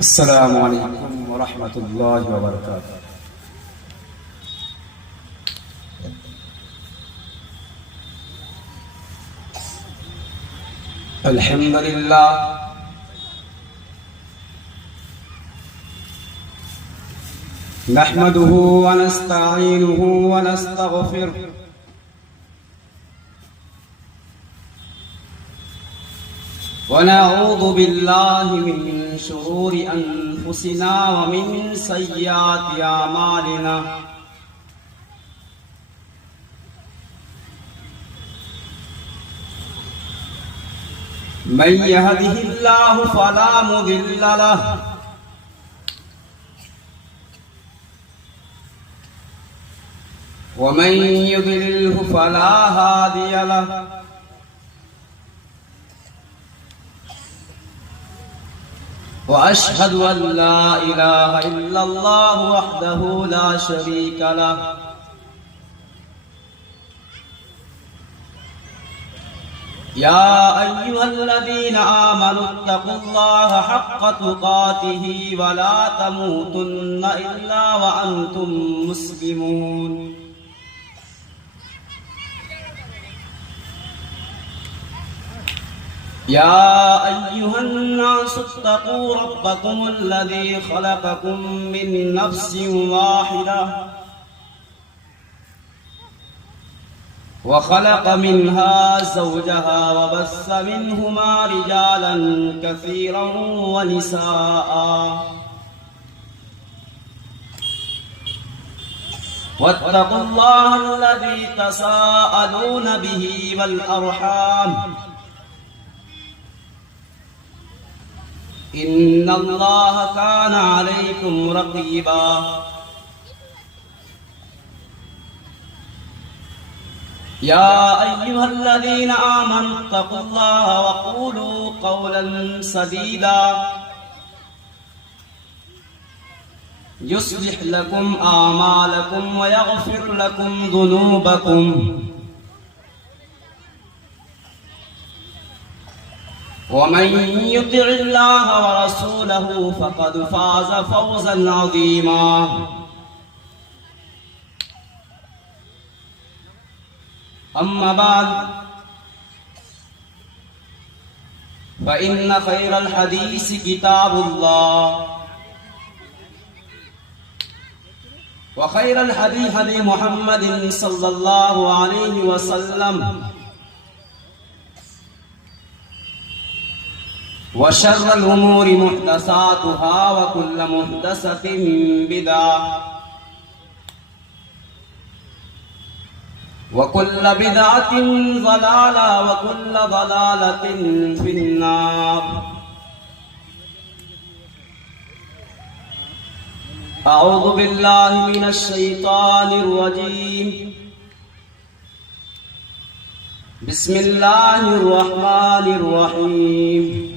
अस्सलामु अलैकुम व रहमतुल्लाहि व बरकातुहू। अल्हम्दुलिल्लाह नहमदुहु व नस्तईनुहु व नस्तगफिरुहु व नऊज़ु बिल्लाहि मिन शुरूरि अनफुसिना व मिन सय्यिआति अमालिना। मन यहदिहिल्लाहु फला मुदिल्ल लहु व मन युद्लिल्हु फला हादिय लहु। व अशहदु अन ला इलाहा इल्लल्लाहु वहदहु ला शरीक लहु या अय्युहल्लज़ीना आमनुत्तक़ुल्लाहा हक़्क़ तुक़ातिही व ला तमूतुन्ना इल्ला व अंतुम मुस्लिमून। या अय्युहन्नासु इत्तक़ू रब्बकुमुल्लज़ी ख़लक़कुम मिन नफ्सिन वाहिदा वख़लक़ मिन्हा ज़ौजहा वबस्स मिन्हुमा रिजालन कसीरन व निसाअ वत्तक़ुल्लाह अल्लज़ी तसाअलून बिही वल अर्हाम इन्नल्लाह काना अलैकुम रक़ीबा। या अय्युहल्लज़ीना आमनुत्तक़ुल्लाहा वक़ूलू क़ौलन सदीदा युस्लिह लकुम आमालकुम व यग़फिर लकुम ज़ुनूबकुम वमन युतिइल्लाह व रसूलहु फ़क़द फ़ाज़ फ़ौज़न अज़ीमा। अम्मा बाद फ़इन्न ख़ैरल हदीस किताबुल्लाह व ख़ैरल हदी हदी मुहम्मदिन सल्लल्लाहु अलैहि वसल्लम व शर्रल उमूरि मुहदसातुहा व कुल्लु मुहदसतिन बिदअह व कुल्लु बिदअतिन ज़लाला व कुल्लु ज़लालतिन फिन्नार। अऊज़ु बिल्लाहि मिनश शैतानिर रजीम। बिस्मिल्लाहिर रहमानिर रहीम।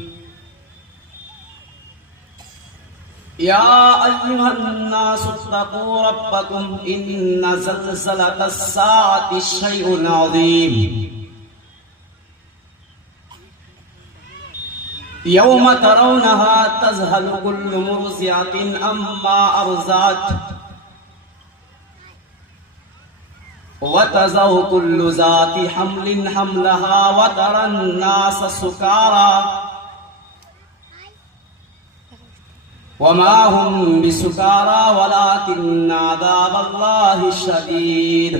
या अय्युहन्नासु इत्तक़ू रब्बकुम इन्न ज़ल्ज़लतस्साअति शैउन अज़ीम। यौम तरौनहा तज़हलु कुल्लु मुर्ज़िअतिन अम्मा अर्ज़अत व तज़अु कुल्लु ज़ाति हम्लिन हम्लहा व तरन नास सुकारा वमा हुम बिसुकारा वलाकिन्न अज़ाबल्लाहि शदीद।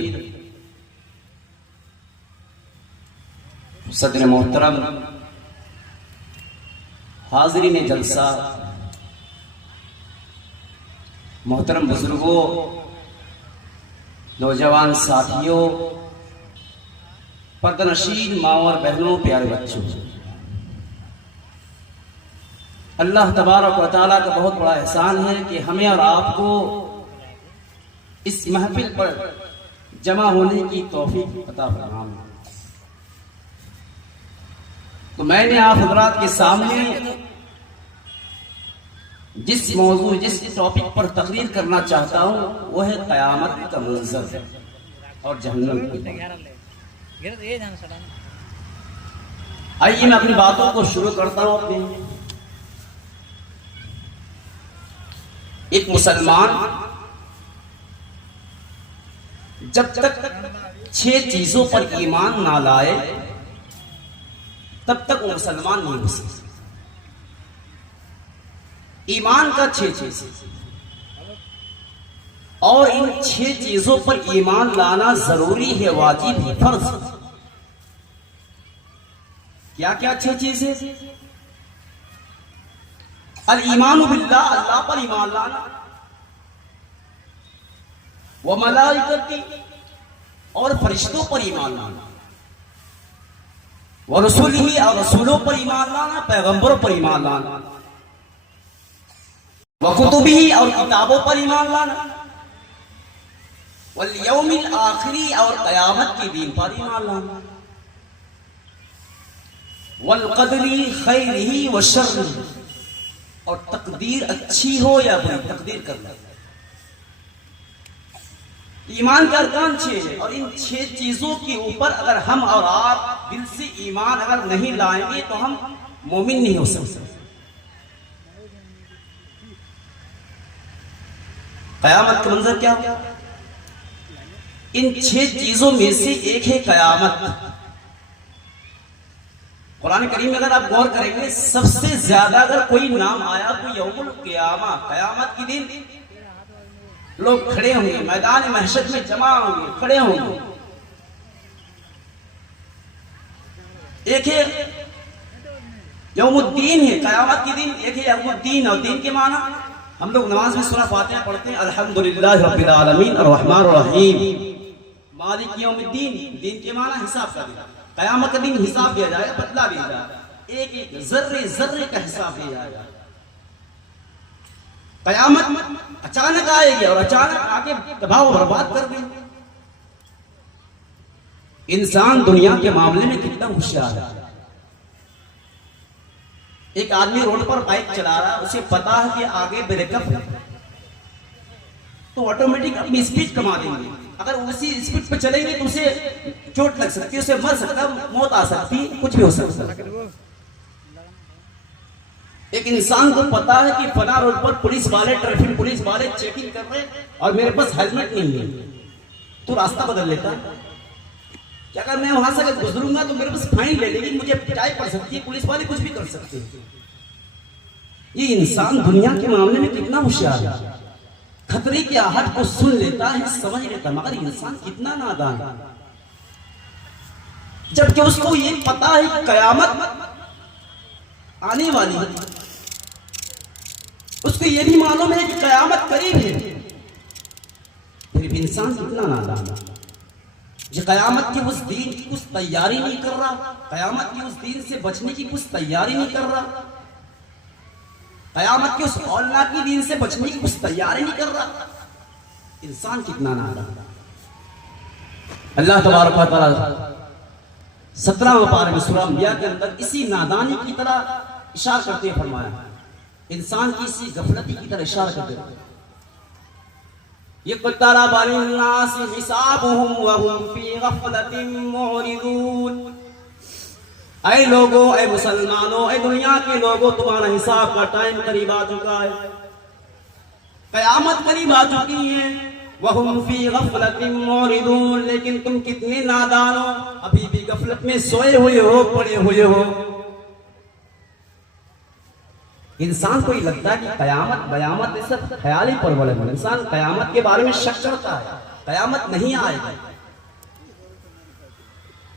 सदर मोहतरम, हाज़रीन जलसा, मोहतरम बुजुर्गों, नौजवान साथियों, पर्दानशीन माँ और बहनों, प्यारे बच्चों, अल्लाह तबारक व तआला का बहुत बड़ा एहसान है कि हमें और आपको इस महफिल पर जमा होने की तौफीक अता फरमाए। तो मैंने आप हज़रात के सामने जिस मौजू, जिस टॉपिक पर तकरीर करना चाहता हूँ वो है क़यामत का मंज़र और जहन्नम की। आइए मैं अपनी बातों को शुरू करता हूँ। अपने एक मुसलमान जब तक 6 चीजों पर ईमान ना लाए तब तक वो मुसलमान नहीं हो सकता। ईमान का 6 चीज, और इन 6 चीजों पर ईमान लाना जरूरी है, वाजिब है, फर्ज। क्या क्या 6 चीज है? अल ईमान बिल्लाह, अल्लाह पर ईमान लाना, व मलाइकती, और फरिश्तों पर ईमान लाना, व रसूलिही, और रसूलों पर ईमान लाना, पैगंबरों पर ईमान लाना, व कुतुबिही, और किताबों पर ईमान लाना, वल यौमिल आखिरी, और कयामत के दिन पर ईमान लाना, वल क़दरी खैरिही व शर्रिही, और तकदीर अच्छी हो या बुरी, तकदीर करना। ईमान के अरकान 6 है, और इन 6 चीजों के ऊपर अगर हम और आप दिल से ईमान अगर नहीं लाएंगे तो हम मोमिन नहीं हो सकते। कयामत का मंजर क्या होगा? इन 6 चीजों में से एक है कयामत। कुरान करीम में अगर आप गौर करेंगे, सबसे ज्यादा अगर कोई नाम आया तो यौमुल क़ियामा, कयामत के दिन लोग खड़े होंगे, मैदान महशर में जमा होंगे, खड़े होंगे। एक है यौमुद्दीन, है कयामत के दिन, एक है यौमुद्दीन। और दीन के माना हम लोग नमाज में सूरह फातिहा पढ़ते हैं, अल्हम्दुलिल्लाह रब्बिल आलमीन अर्रहमानिर रहीम मालिक यौमिद्दीन। दीन के माना हिसाब का दिन, कयामत का दिन हिसाब दिया जाएगा, बदला दिया जाएगा, एक एक जर्रे जर्रे का हिसाब दिया जाएगा। कयामत अचानक आएगी और अचानक आके तबाह और बर्बाद कर देगी। इंसान दुनिया के मामले में कितना होशियार है। एक आदमी रोड पर बाइक चला रहा है, उसे पता है कि आगे ब्रेकअप है, तो ऑटोमेटिक अपनी स्पीड कमा देंगे। अगर उसी स्पीड पे चलेंगे तो उसे चोट लग सकती है, उसे मर सकता है, मौत आ सकती, कुछ भी हो सकता है। एक इंसान को पता है कि फला रोड पर पुलिस वाले, ट्रैफिक पुलिस वाले चेकिंग कर रहे हैं और मेरे पास हेलमेट नहीं है, तो रास्ता बदल लेता है। क्या अगर मैं वहां से अगर गुजरूंगा तो मेरे पास फाइन ले लेगी, मुझे पिटाई पड़ सकती है, पुलिस वाले कुछ भी कर सकते हैं। ये इंसान दुनिया के मामले में कितना होशियार है, खतरे की आहट को सुन लेता है, समझ लेता, मगर इंसान कितना नादान है। जबकि उसको ये पता है कि कयामत आने वाली है, उसको ये भी मालूम है कि कयामत करीब है, फिर भी इंसान कितना नादान है। जो कयामत की उस दिन की कुछ तैयारी नहीं कर रहा, कयामत की उस दिन से बचने की कुछ तैयारी नहीं कर रहा, कयामत के उस औलनाकी दिन से बचने की कुछ तैयारी नहीं कर रहा, इंसान कितना नादान। अल्लाह तबारक व तआला 17वें पारे में सूरह अंबिया के अंदर इसी नादानी की तरह इशारा करते फरमाया, इंसान की इसी गफलती की तरह इशारा करते हैं। यक़्तरब लिन्नास हिसाबुहुम व हुम फी गफलतिन मुरिदून। ऐ लोगों, ऐ मुसलमानों, ऐ दुनिया के लोगों, तुम्हारा हिसाब का टाइम करीब आ चुका है, कयामत करीब आ चुकी है। वहुम फी गफलतिन मुरिदून, लेकिन तुम कितने नादान हो, अभी भी गफलत में सोए हुए हो, पड़े हुए हो। इंसान को ये लगता है कि कयामत बयामत ये सब ख्याल ही परवल है। इंसान कयामत के बारे में शक करता है, कयामत नहीं आएगी।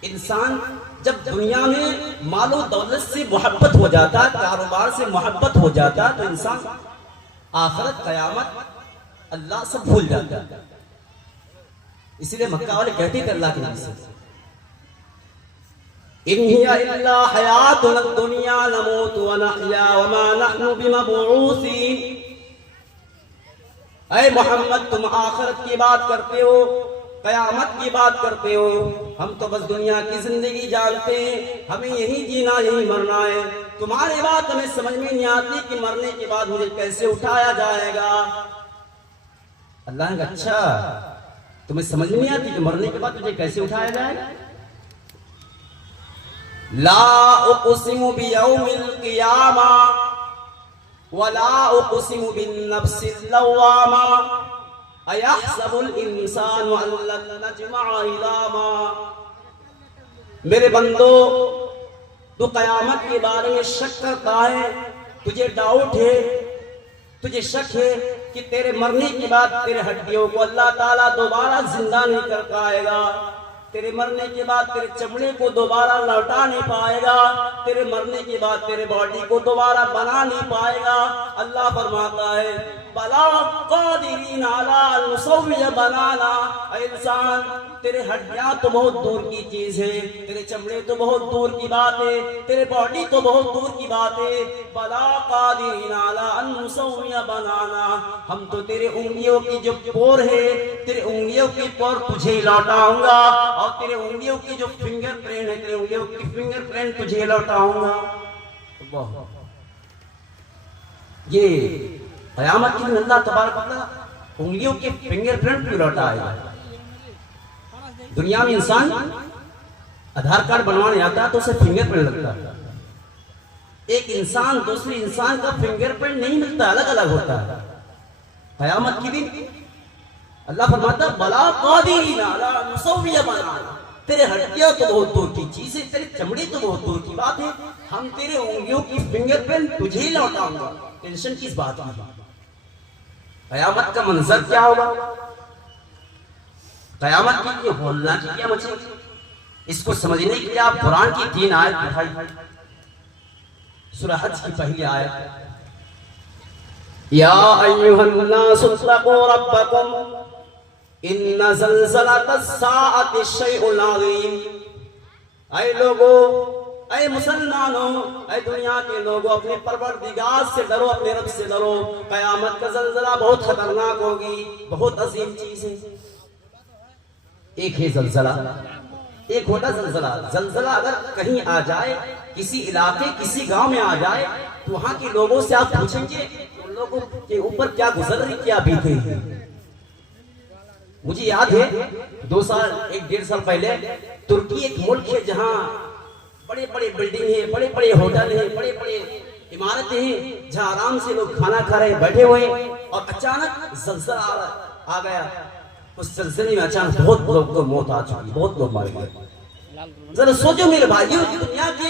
इंसान जब दुनिया में मालो दौलत से मोहब्बत हो जाता है, कारोबार से मोहब्बत हो जाता है, तो इंसान आखिरत कयामत अल्लाह सब भूल जाता है। इसलिए मक्का वाले कहते थे अल्लाह के नाम से, इन हिया इल्ला हयातुन दुनिया नमूतु व नहया व मा नहनु बिमबऊसीन। ऐ मोहम्मद, तुम आखिरत की बात करते हो, कयामत की बात करते हो, हम तो बस दुनिया की जिंदगी जानते हैं, हमें यही जीना यही मरना है। तुम्हारी बात हमें समझ में नहीं आती कि मरने के बाद मुझे कैसे उठाया जाएगा। अल्लाह ने कहा, अच्छा तुम्हें समझ में नहीं आती कि मरने के बाद तुझे कैसे उठाया जाएगा। ला उक़सिमु बियौमिल क़ियामा, वला उक़सिमु बिन्नफ्सिल लव्वामा अयहसबुल इंसानु अल्लन नजमअ इज़ामा। मेरे बंदो, तू कयामत के बारे में शक करता है, तुझे डाउट है, तुझे शक है कि तेरे मरने के बाद तेरे हड्डियों को अल्लाह ताला दोबारा जिंदा नहीं कर पाएगा, तेरे मरने के बाद तेरे चमड़े को दोबारा लौटा नहीं पाएगा, तेरे मरने के बाद तेरे बॉडी को दोबारा बना नहीं पाएगा। अल्लाह फरमाता है बला क़ादिरीन अला अन नुसव्विय बनाना। इंसान, तेरे हड्डियां तो बहुत दूर की चीज है, तेरे चमड़े तो बहुत दूर की बात है, तेरे बॉडी तो बहुत दूर की बात है। बला क़ादिरीन अला अन नुसव्विय बनाना, हम तो तेरे उंगलियों की जो पोर है, तेरे उंगलियों की पोर तुझे लौटाऊंगा, और तेरे उंगलियों की जो फिंगरप्रिंट है, तेरे उंगलियों की फिंगरप्रिंट तुझे लौटाऊंगा। ये क़यामत के दिन अल्लाह तबारक व तआला उंगलियों के फिंगरप्रिंट भी लौटाएगा। दुनिया में इंसान आधार कार्ड बनवाने आता है तो उसे फिंगरप्रिंट लगता है। एक इंसान दूसरे इंसान का फिंगरप्रिंट नहीं मिलता, अलग अलग होता है। क़यामत के दिन अल्लाह फरमाता बला क़ादिरीन अला अन नुसव्विय बनाना। तेरे हड्डियां तो बहुत दूर की चीज है, तेरे चमड़ी तो बहुत दूर की बात है, हम तेरे उंगलियों की फिंगरप्रिंट तुझे ही लौटाऊंगा। टेंशन किस बात की? क़यामत का मंजर क्या होगा? क़यामत के लिए बोलना की क्या मतलब? इसको समझने के लिए आप कुरान की 3 आयत पढ़ाई। सूरह हज की पहली आयत, या अय्युहन्नासु इत्तक़ू रब्बकुम इन्ना ज़लज़लतस्साअति शैउन अज़ीम। ऐ लोगों, ऐ मुसलमानों, ऐ दुनिया के लोगों, अपने परवरदिगार से डरो, अपने रब से डरो। क़यामत का ज़लज़ला बहुत खतरनाक होगी, बहुत अजीम चीज है। एक है ज़लज़ला, एक होता ज़लज़ला। ज़लज़ला अगर कहीं आ जाए, किसी इलाके किसी गांव में आ जाए, तो वहां के लोगों से आप पूछेंगे उन लोगों के ऊपर क्या गुजर रही, क्या बीते। मुझे याद है 2 साल 1-1.5 साल पहले तुर्की एक मुल्क है जहां बड़े बड़े बिल्डिंग है, बड़े बड़े होटल है, बड़े बड़े इमारतें हैं, जहां आराम से लोग खाना खा रहे बैठे हुए, और अचानक ज़लज़ला आ गया। उस ज़लज़ले में अचानक बहुत लोग को मौत आ चुकी, बहुत लोग मारे गए। जरा सोचो मेरे भाइयों, दुनिया के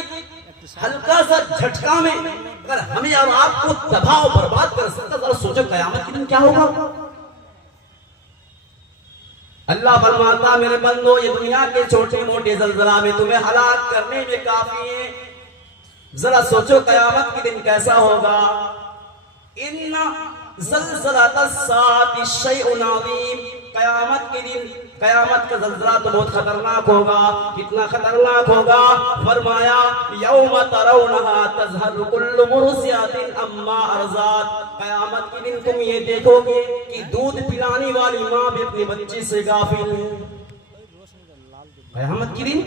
हल्का सा झटका में अगर हमें और आपको तबाह और बर्बाद कर सकता, जरा सोचो क़यामत के दिन क्या होगा। अल्लाह फरमाता मेरे बंदो, ये दुनिया के छोटे मोटे ज़लज़ला में तुम्हें हलाक करने में काफी है, जरा सोचो क़यामत के दिन कैसा होगा। इन्ना ज़लज़लतस्साअति शैउन अज़ीम। क़यामत के दिन, क़यामत का ज़लज़ला तो बहुत खतरनाक होगा। कितना खतरनाक होगा? फरमाया यौम तरौनहा तज़हलु कुल्लु मुर्ज़िअतिन अम्मा अर्ज़ात। क़यामत के दिन तुम ये देखोगे कि दूध पिलाने वाली माँ भी अपने बच्चे से गाफिल है। क़यामत के दिन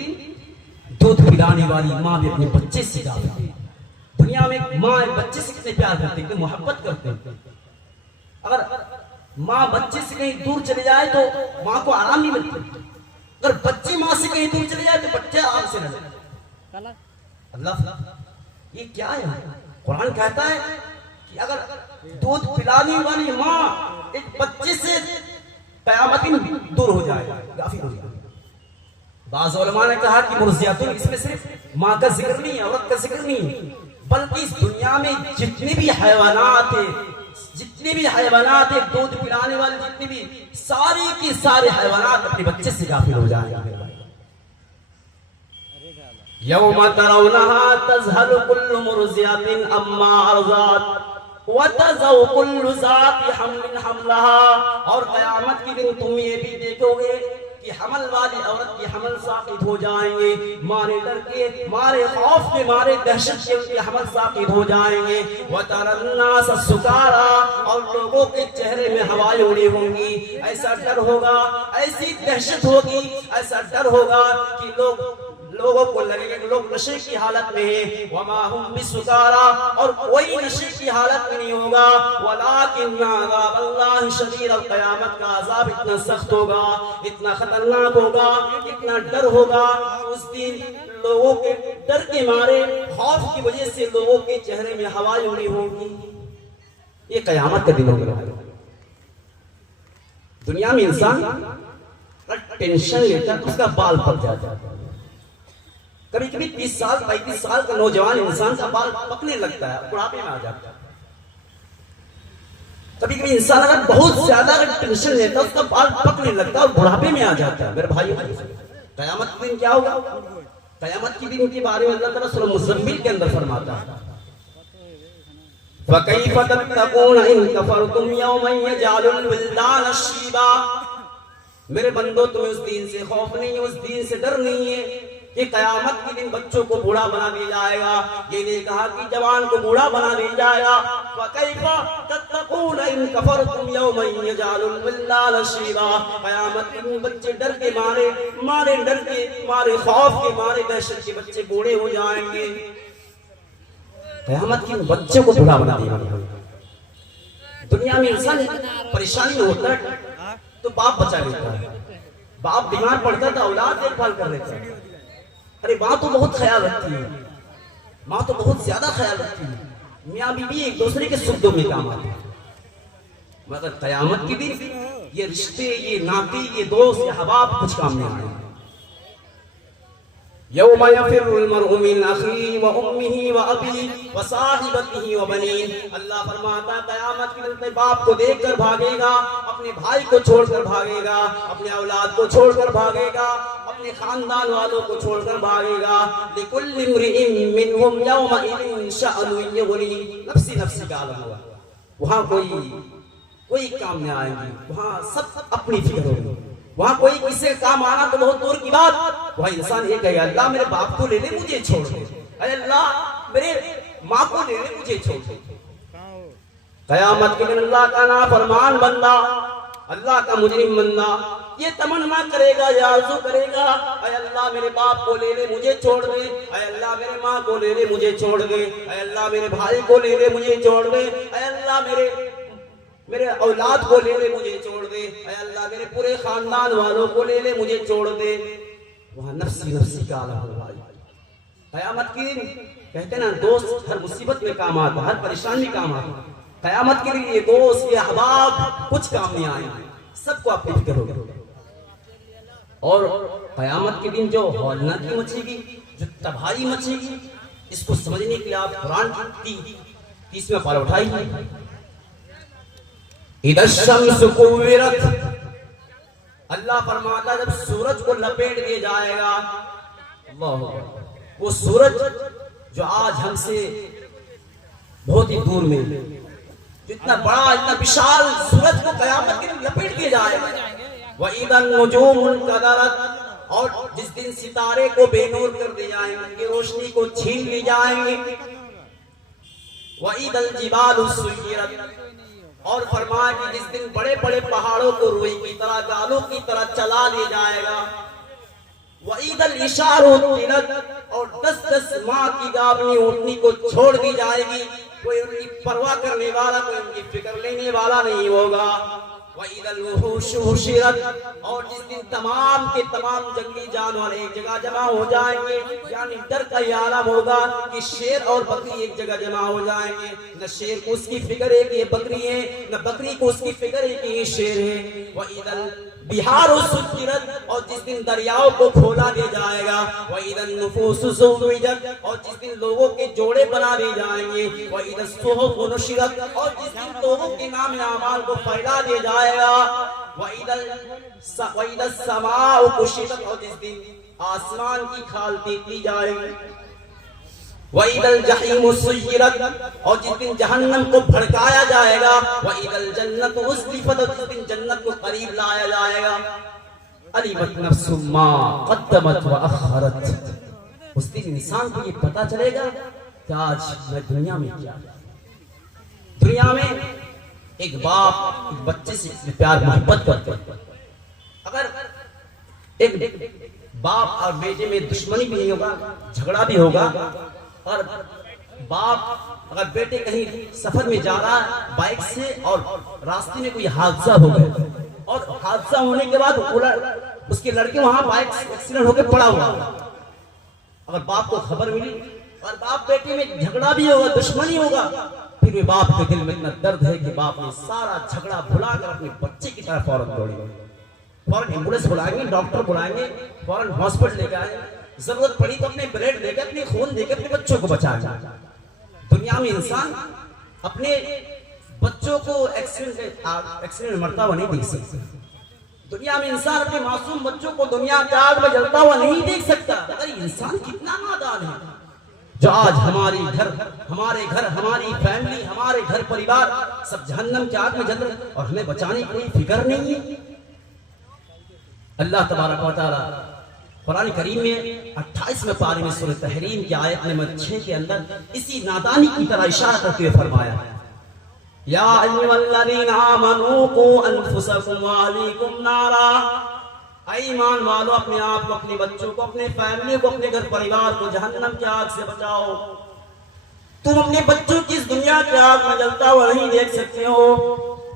दूध पिलाने वाली माँ भी अपने बच्चे से गाफिल है। दुनिया में माँ बच्चे से कितने प्यार करते हैं, कितने मोहब्बत करते हैं। अगर माँ बच्चे से कहीं दूर चले जाए तो माँ को आराम नहीं मिलता, अगर बच्चे माँ से कहीं दूर चले जाए तो बच्चे आराम से रहते। अल्लाह, ये क्या है? कुरान कहता है कि अगर दूध पिलाने वाली माँ एक बच्चे से क़यामत में दूर हो जाए, काफी हो जाए। बाज़ उलमा ने कहा कि मुर्ज़िअतुन, इसमें सिर्फ माँ का जिक्र नहीं है, औरत का जिक्र नहीं है, बल्कि इस दुनिया में जितने भी हैवानात है, जितने भी हैवानात है दूध पिलाने वाले, जितने भी सारे के सारे हैवानात अपने बच्चे से गाफिल हो जाएंगे। यौम तरौनहा तज़हलु कुल्लु मुर्ज़िअतिन अम्मा अर्ज़ात व तज़उ कुल्लु ज़ाति हम्लिन हमलहा। और क़यामत के दिन तुम ये भी देखोगे कि हमल वाली औरत के हमल साक़ित हो जाएंगे, मारे डर के, मारे खौफ के, मारे दहशत के उनके हमल साक़ित हो जाएंगे। व तरन्नास सुकारा, और लोगों के चेहरे में हवाएं उड़ी होंगी। ऐसा डर होगा, ऐसी दहशत होगी, ऐसा डर होगा कि लोगों को लगेगा कि लोग नशे की हालत में है। वमा हुम बिसुकारा, और कोई नशे की हालत में नहीं होगा। वलाकिन्ना अज़ाबल्लाहि शदीद, क़यामत का अज़ाब इतना सख्त होगा, इतना खतरनाक होगा, इतना डर होगा। उस दिन लोगों के डर के मारे, खौफ की वजह से लोगों के चेहरे में हवाएं उड़ी होंगी। ये कयामत का दिन होगा। दुनिया में इंसान टेंशन लेकर उसका बाल पक जाता है। कभी कभी 30 साल 35 साल का नौजवान इंसान का बाल पकने लगता है, बुढ़ापे में आ जाता है। कभी कभी इंसान अगर बहुत ज्यादा टेंशन लेता है उसका बाल पकने लगता है और बुढ़ापे में आ जाता है। मेरे भाइयों, कयामत के दिन क्या होगा? कयामत के दिन के बारे में अल्लाह ताला सूरह मुज़म्मिल के अंदर फरमाता है, फकैफ तत्तकून इन कफरतुम यौमन यजअलुल विल्दान शीबा। मेरे बंदो, तुम्हें उस दिन से खौफ नहीं है, उस दिन से डर नहीं है कि कयामत के दिन बच्चों को बूढ़ा बना दिया जाएगा। ये नहीं कहा कि जवान को बूढ़ा बना दिया जाएगा। फकैफ तत्तकून इन कफरतुम यौमन यजअलुल विल्दान शीबा। कयामत के दिन बच्चे डर के मारे डर के मारे, खौफ के मारे, दहशत के बच्चे बूढ़े हो जाएंगे। कयामत के बच्चों को बूढ़ा बना दिया। दुनिया में इंसान परेशानी में होता है तो बाप बचा लेता है, बाप बीमार पड़ता था औलाद देखभाल कर लेता है। अरे माँ तो बहुत ख्याल रखती है, माँ तो बहुत ज्यादा ख्याल रखती है। मियाँ बीवी एक दूसरे के सुख दुख में काम आते हैं। मगर कयामत के दिन ये रिश्ते, ये नाते, ये दोस्त, ये अहबाब कुछ काम नहीं आएंगे। यौम यफिरुल मर्उ मिन अखीही व उम्मिही व अबीही व साहिबतिही व बनीन। अल्लाह फरमाता कयामत के दिन बाप को देखकर भागेगा, अपने भाई को छोड़कर भागेगा, अपने औलाद को छोड़कर भागेगा, अपने खानदान वालों को छोड़कर भागेगा। लिकुल्लि इम्रिइन मिनहुम यौमइज़िन शअनुन युग़नी। नफ्सी नफ्सी का आलम हुआ। वहां कोई काम में आएंगे, वहां सब अपनी फिक्र होगी। वहां कोई किसी का काम आना तो बहुत दूर की बात। वह इंसान ये कहेगा, अल्लाह मेरे बाप को ले ले, मुझे छोड़ दे। अरे अल्लाह मेरे माँ को ले ले, मुझे छोड़ दे। कयामत के दिन अल्लाह का नाफरमान बंदा, अल्लाह का मुजरिम बंदा ये तमन्ना करेगा, ये आरज़ू करेगा, अरे अल्लाह मेरे बाप को ले ले, मुझे छोड़ दे। अरे अल्लाह मेरे माँ को ले ले, मुझे छोड़ दे। अरे अल्लाह मेरे भाई को ले ले, मुझे छोड़ दे। अरे अल्लाह मेरे औलाद को ले ले, मुझे छोड़ दे। अरे अल्लाह मेरे पूरे खानदान वालों को ले ले, मुझे छोड़ दे। वहां नफ्सी नफ्सी का आलम होगा। कयामत के दिन कहते ना, दोस्त हर मुसीबत में काम आता, हर परेशानी में काम आता। कयामत के लिए ये दोस्त, ये अहबाब कुछ काम नहीं आएंगे, सबको अपनी फिक्र होगी। और कयामत के दिन जो हौलनाकी मचेगी, जो तबाही मचेगी, इसको समझने के लिए आप कुरान की 30वां पारा उठाइए। इदश शम्स कुव्विरत। अल्लाह फरमाता जब सूरज को लपेट दिया जाएगा, वो सूरज जो आज हमसे बहुत ही दूर में, जितना बड़ा, इतना विशाल सूरज को कयामत के दिन लपेट दिया जाएगा। वइदन नुजूमुन कदरत। और जिस दिन सितारे को बेनूर कर दिए जाएंगे, उनकी रोशनी को छीन ली जाएंगे। वइदल जिबालु सुय्यरत। और फरमाया कि जिस दिन बड़े बड़े पहाड़ों को रुई की तरह, गालों की तरह चला लिया जाएगा। वईदल इशारो तिलत। और 10-10 माह की गाभनी ऊँटनी को छोड़ दी जाएगी। कोई उनकी परवाह करने वाला, कोई उनकी फिक्र लेने वाला नहीं होगा। वईदल वुहूश हुशिरत। और जिस दिन तमाम के तमाम जंगली जानवर एक जगह जमा हो जाएंगे, यानी डर का ये आलम होगा कि शेर और बकरी एक जगह जमा हो जाएंगे। न शेर को उसकी फिक्र है कि ये बकरी है, न बकरी को उसकी फिक्र है कि ये शेर है। वईदल बिहार सुज्जिरत। और जिस दिन दरियाओं को खोला दिया जाएगा। वईदल नुफूस ज़ुव्विजत। और जिस दिन लोगों के जोड़े बना दिए जाएंगे। वईदल सुहुफ नुशिरत। और जिस दिन लोगों के नाम आमाल को फैला दिया जाएगा। वईदल समाउ कुशितत। और जिस दिन आसमान की खाल पीट जाएगी। वईदल जहीम सुय्यरत। और जिस दिन जहन्नम को भड़काया जाएगा। वईदल जन्नत उज़लिफत। और जिस दिन जन्नत को करीब लाया जाएगा। अलिमत नफ्सुम मा क़द्दमत व अख़रत। उस दिन इंसान को ये पता चलेगा कि आज मैं दुनिया में क्या। दुनिया में एक बाप एक बच्चे से प्यार मोहब्बत करते हैं। अगर एक बाप और बेटे में दुश्मनी भी नहीं होगा, झगड़ा भी होगा, और बाप अगर बेटे कहीं सफर में जा रहा है बाइक से और रास्ते में कोई हादसा हो गया, और हादसा होने के बाद उसके लड़के वहां बाइक एक्सीडेंट होकर पड़ा हुआ, अगर बाप को खबर मिली और बाप बेटे में झगड़ा भी होगा, दुश्मनी होगा, फिर भी बाप के दिल में इतना दर्द है कि बाप ने सारा झगड़ा भुलाकर अपने बच्चे की तरफ फौरन दौड़े, फौरन एम्बुलेंस बुलाएंगे, डॉक्टर बुलाएंगे, फौरन हॉस्पिटल लेकर आए, जरूरत पड़ी तो अपने ब्लड देकर, अपने खून देकर अपने बच्चों को बचाएगा। दुनिया में इंसान अपने बच्चों को एक्सीडेंट में मरता हुआ नहीं देख सकता। दुनिया में इंसान अपने मासूम बच्चों को दुनिया के आग में जलता हुआ नहीं देख सकता। अरे इंसान कितना नादान है जो आज हमारे घर, हमारी फैमिली, हमारे घर परिवार सब जहन्नम की आग में जल रहे और हमें बचाने की कोई फिक्र नहीं है। अल्लाह तबारक व तआला कुरान करीम में 28वें पारे में सूरह तहरीम की आयत नंबर 6 के अंदर इसी नादानी की तरह इशारा करते हुए फरमाया, या अय्युहल्लज़ीना आमनू कू अनफुसकुम व अहलीकुम नारा, ईमान वालों अपने आप को, अपने बच्चों को, अपने फैमिली को, अपने घर परिवार को जहन्नम की आग से बचाओ। तुम अपने बच्चों की इस दुनिया की आग में जलता हुआ नहीं देख सकते हो,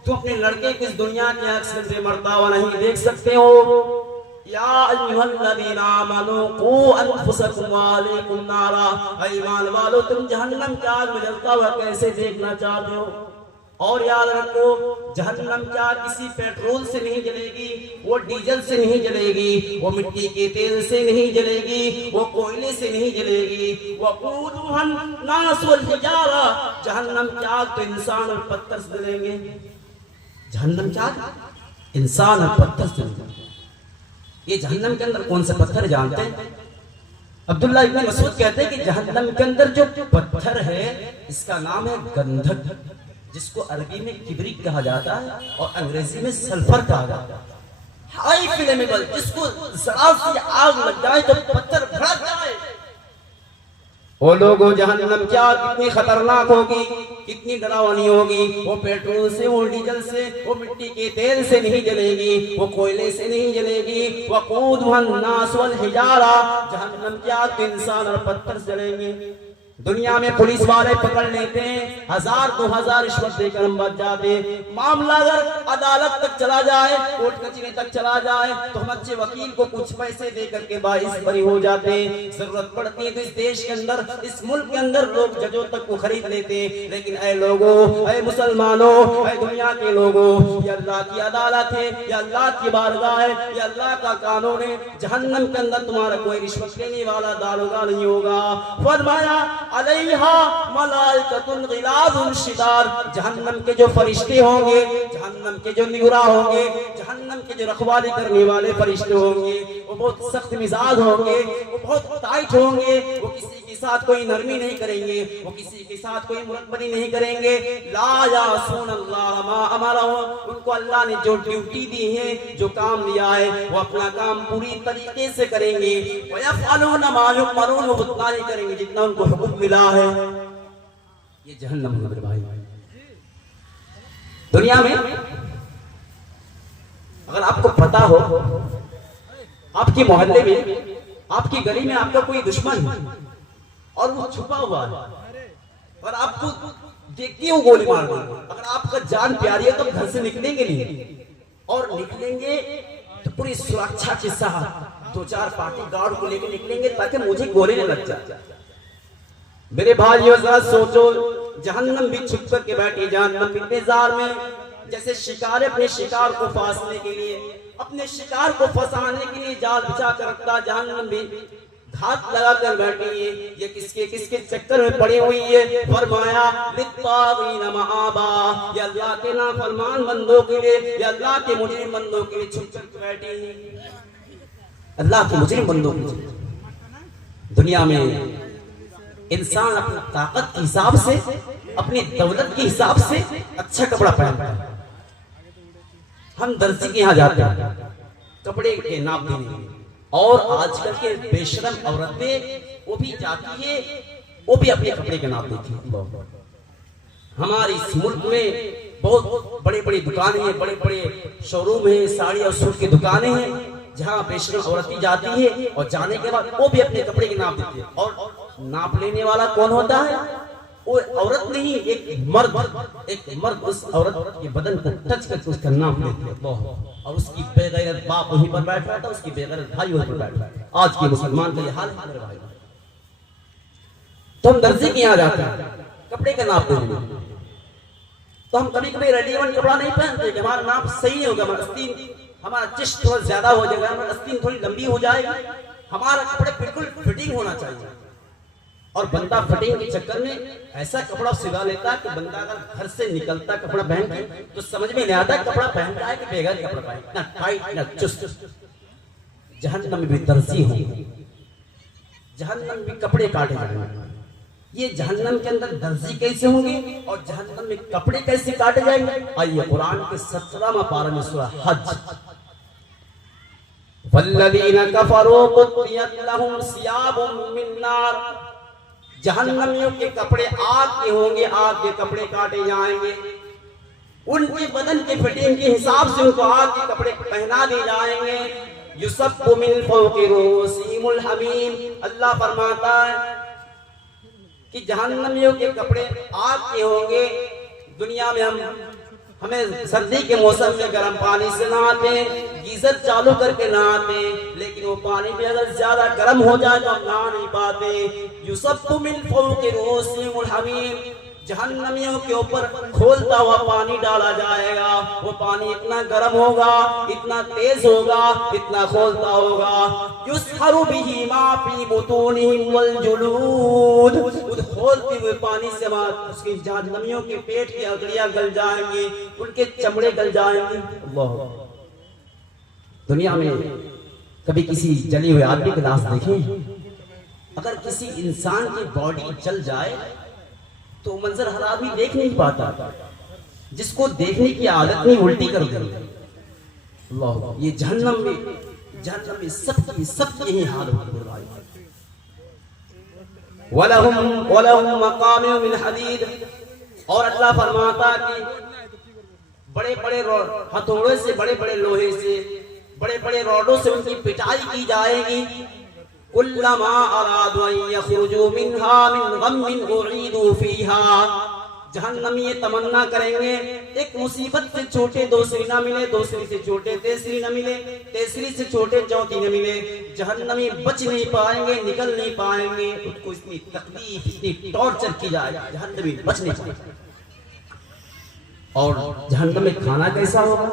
तुम अपने लड़के की इस दुनिया की आग से मरता हुआ नहीं देख सकते हो। या अय्युहल्लज़ीना आमनू कू अनफुसकुम व अहलीकुम नारा, ईमान वालों तुम जहन्नम की आग में जलता हुआ कैसे देखना चाहते हो। और याद रखो, जहन्नम क्या किसी पेट्रोल से नहीं जलेगी, वो डीजल से नहीं जलेगी, वो मिट्टी के तेल से नहीं जलेगी, वो कोयले से नहीं जलेगी। वक़ूदुहन नास वल हिजारा, जहन्नम क्या तो इंसान और पत्थर से जलेंगे। जहन्नम क्या इंसान और पत्थर से जलेंगे। ये जहन्नम के अंदर कौन से पत्थर जानते हैं? अब्दुल्लाह इब्न मसूद कहते हैं कि जहन्नम के अंदर जो पत्थर है इसका नाम है गंधक, जिसको अरबी में किब्रिट कहा जाता है और अंग्रेजी में सल्फर कहा जाता है। हाई फ्लेमेबल, जिसको जरा सी आग लग जाए तो पत्थर भड़क जाए। वो लोगों जहन्नम क्या कितनी खतरनाक होगी, कितनी डरावनी होगी। वो पेट्रोल से, वो डीजल से, वो मिट्टी के तेल से नहीं जलेगी, वो कोयले से नहीं जलेगी। वक़ूदुहन नास वल हिजारा, जहन्नम क्या इंसान और पत्थर से जलेंगे। दुनिया में पुलिस वाले पकड़ लेते हैं, 1000-2000 रिश्वत देकर हम बच जाते। मामला अगर अदालत तक चला जाए, कोर्ट कचहरी तक चला जाए तो हम अच्छे वकील को कुछ पैसे देकर के बाइस बरी हो जाते। जरूरत पड़ती है तो इस देश के अंदर, इस मुल्क के अंदर लोग जजों तक को खरीद लेते। लेकिन ऐ लोगों, ऐ मुसलमानों, ऐ दुनिया के लोगों, ये अल्लाह की अदालत है, ये अल्लाह की बारगाह है, ये अल्लाह का कानून है। जहन्नम के अंदर तुम्हारा कोई रिश्वत लेने वाला दारोगा नहीं होगा। फरमाया अलैहा मलाइकतुन गिलाजुन शिदार, जहन्नम के जो फरिश्ते होंगे, जहन्नम के जो निगरां होंगे, जहन्नम के जो रखवाली करने वाले फरिश्ते होंगे, वो बहुत सख्त मिजाज होंगे, वो बहुत टाइट होंगे। वो किसी के साथ कोई नरमी नहीं करेंगे, वो किसी के साथ कोई मुरब्बनी नहीं करेंगे। ला यासून अल्लाह मा अमरहु, उनको अल्लाह ने जो ड्यूटी दी है, जो काम दिया है, वो अपना काम पूरी तरीके से करेंगे। व यफअलून मा युमरून, वो उतना नहीं करेंगे जितना उनको हुक्म मिला है। ये जहन्नम है मेरे भाई। दुनिया में अगर आपको पता हो, आपके मोहल्ले में, आपकी गली में आपका कोई दुश्मन है और वो छुपा हुआ है और आपको देखते हो गोली मार देंगे, अगर आपका जान प्यारी है तो घर से निकलेंगे नहीं, और निकलेंगे तो पूरी सुरक्षा के साथ 2-4 पार्टी गार्ड को लेकर निकलेंगे ताकि मुझे गोली न लग जाए। मेरे भाइयों जरा सोचो, जहन्नम भी छुप कर के बैठी, जहन्नम भी इंतजार में, जैसे शिकार अपने शिकार को फांसने के लिए, अपने शिकार को फंसाने के लिए जाल बिछा कर रखता, जहन्नम भी घात लगा कर बैठी है। ये किसके चक्कर में पड़ी हुई है? फरमाया लित्तागीन मआबा, ये अल्लाह के नाफरमान बंदों के लिए, ये अल्लाह के मुजरिम बंदों के लिए छुप कर बैठी है। अल्लाह के मुजरिम बंदों के लिए। दुनिया में इंसान अपनी ताकत के हिसाब से, अपनी दौलत के हिसाब से अच्छा कपड़ा पहनता है। हम दर्जी के यहाँ जाते हैं कपड़े के नाप देने, और आजकल के बेशरम औरतें वो भी जाती है, वो भी अपने कपड़े के नाप देती है। हमारे इस मुल्क में बहुत बड़ी बड़ी दुकानें हैं, बड़े बड़े शोरूम है, साड़ी और सूट की दुकानें हैं, जहाँ बेशरम औरतें जाती है और जाने के बाद वो भी अपने कपड़े के नाप देती है। और नाप लेने वाला कौन होता है? वो औरत नहीं, एक मर्द उस औरत के बदन को टच करके उसका नाप लेते हैं, और उसकी बेगैरत बाप वहीं पर बैठ रहा था, उसकी बेगैरत भाई वहीं पर बैठ रहा है। आज के मुसलमान का ये हाल है मेरे भाई। तो हम दर्जी के यहाँ जाते हैं कपड़े का नाप लेने, तो हम कभी कभी रेडीमेड कपड़ा नहीं पहनते कि हमारा नाप सही नहीं होगा, हमारा आस्तीन, हमारा चेस्ट थोड़ा ज्यादा हो जाएगा, हमारी आस्तीन थोड़ी लंबी हो जाएगी। हमारा कपड़े बिल्कुल फिटिंग होना चाहिए। और बंदा फिटिंग के चक्कर में ऐसा कपड़ा सिला लेता है कि बंदा अगर घर से निकलता कपड़ा पहन के तो समझ में नहीं आता कपड़ा पहन रहा है कि बेगर कपड़ा पहन, ना टाइट ना चुस्त। जहन्नम में भी दर्जी होंगे, जहन्नम में भी कपड़े काटे जाएंगे। ये जहन्नम के अंदर दर्जी कैसे होंगे और जहन्नम में कपड़े कैसे काटे जाएंगे? आइए कुरान के 17वां पारा में सूरह हज, वल्लज़ीना कफरू कुत्तियत लहुम सियाबुम मिन नार, जहन्नमियों के कपड़े आग के होंगे, आग के कपड़े काटे जाएंगे। उनके बदन के फिटिंग के हिसाब से उनको आग के कपड़े पहना दिए जाएंगे। युसब्बु मिन फौक़ि रूसिहिमुल हमीम, अल्लाह फरमाता है कि जहन्नमियों के कपड़े आग के होंगे। दुनिया में हमें सर्दी के मौसम में गर्म पानी से नहाते, गीजर चालू करके नहाते, लेकिन वो पानी भी अगर ज्यादा गर्म हो जाए तो हम नहा नहीं पाते। युसब्बु मिन फौक़ि रूसिहिमुल हमीम, जहन्नमियों के ऊपर खोलता हुआ पानी डाला जाएगा। वो पानी इतना गर्म होगा, इतना तेज होगा, इतना खोलता होगा। युस्हरु बिही मा फी बुतूनिहिम वल जुलूद, उस खोलते हुए पानी से उसकी जहन्नमियों के पेट की अगड़ियां गल जाएंगी, उनके चमड़े गल जाएंगे। अल्लाह, दुनिया में कभी किसी जले हुए आदमी की लाश देखें? अगर किसी इंसान की बॉडी जल जाए तो मंजर हर आदमी देख नहीं पाता, जिसको देखने की आदत नहीं उल्टी कर दे। अल्लाह, ये जहन्नम में सबकी यही हाल होगी। वलहुम मकामिउ मिन हदीद, और अल्लाह फरमाता कि बड़े बड़े हथौड़े से, बड़े बड़े लोहे से, बड़े बड़े रॉडों से उनकी पिटाई की जाएगी। कुल्लमा अरादू अन यखरुजू मिन्हा मिन गम्मिन उईदू फीहा, जहन्नमी ये तमन्ना करेंगे एक मुसीबत से छोटे दूसरी ना मिले, दूसरी से छोटे तीसरी न मिले, तीसरी से छोटे चौथी न मिले। जहन्नमी बच नहीं पाएंगे, निकल नहीं पाएंगे, उसको इतनी तकलीफ, इतनी टॉर्चर की जाए, जहन्नमी बच नहीं पाएंगे। और जहन्नम में खाना कैसा होगा?